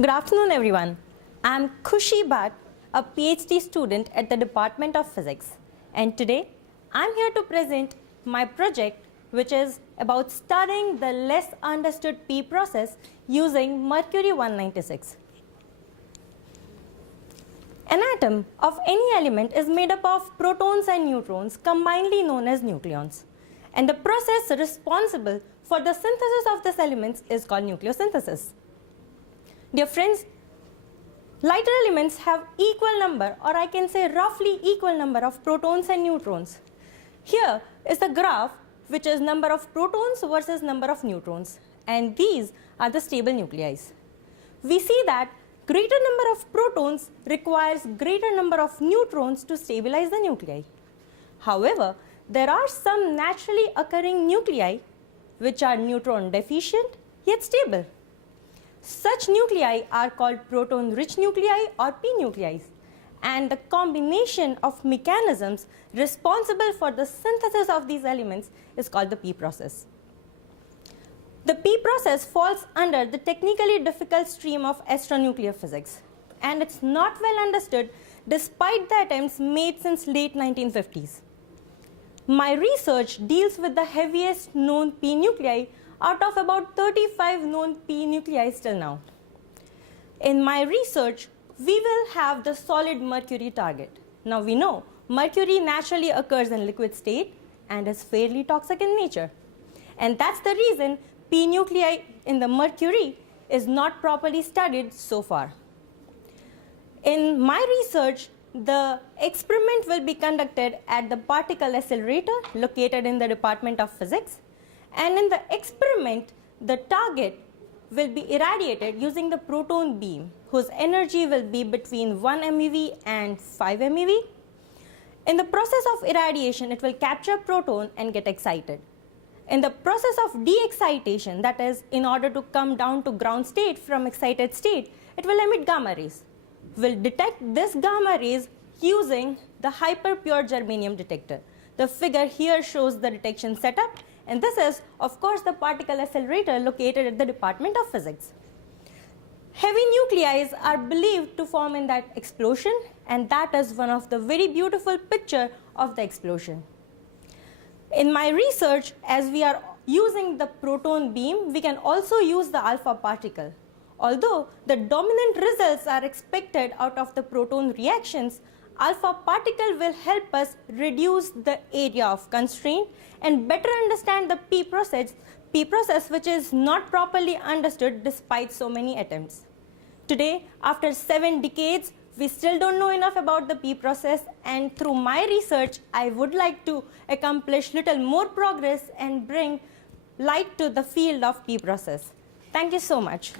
Good afternoon, everyone. I'm Khushi Bhatt, a PhD student at the Department of Physics. And today, I'm here to present my project, which is about studying the less understood P process using mercury-196. An atom of any element is made up of protons and neutrons, combinedly known as nucleons. And the process responsible for the synthesis of these elements is called nucleosynthesis. Dear friends, lighter elements have equal number, or I can say roughly equal number of protons and neutrons. Here is the graph, which is number of protons versus number of neutrons, and these are the stable nuclei. We see that greater number of protons requires greater number of neutrons to stabilize the nuclei. However, there are some naturally occurring nuclei which are neutron deficient yet stable. Such nuclei are called proton-rich nuclei or P nuclei, and the combination of mechanisms responsible for the synthesis of these elements is called the P process. The P process falls under the technically difficult stream of astronuclear physics, and it's not well understood despite the attempts made since late 1950s. My research deals with the heaviest known P nuclei out of about 35 known P nuclei till now. In my research, we will have the solid mercury target. Now we know mercury naturally occurs in liquid state and is fairly toxic in nature. And that's the reason P nuclei in the mercury is not properly studied so far. In my research, the experiment will be conducted at the particle accelerator located in the Department of Physics. And in the experiment, the target will be irradiated using the proton beam, whose energy will be between 1 MeV and 5 MeV. In the process of irradiation, it will capture proton and get excited. In the process of de-excitation, that is, in order to come down to ground state from excited state, it will emit gamma rays. We'll detect this gamma rays using the hyperpure germanium detector. The figure here shows the detection setup, and this is, of course, the particle accelerator located at the Department of Physics. Heavy nuclei are believed to form in that explosion, and that is one of the very beautiful picture of the explosion. In my research, as we are using the proton beam, we can also use the alpha particle. Although the dominant results are expected out of the proton reactions, alpha particle will help us reduce the area of constraint and better understand the P process, which is not properly understood despite so many attempts. Today, after 7 decades, we still don't know enough about the P process, and through my research, I would like to accomplish little more progress and bring light to the field of P process. Thank you so much.